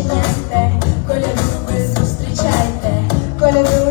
Niente, con le nuvole sostricente, con le nuvole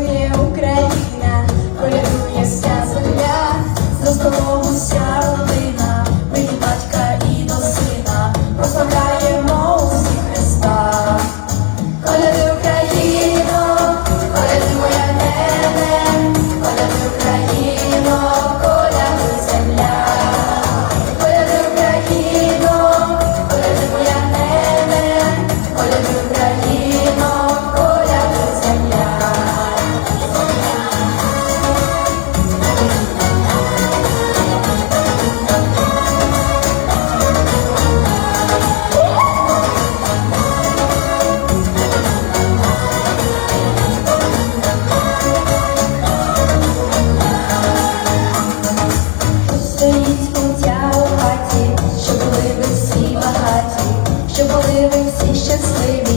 Let's.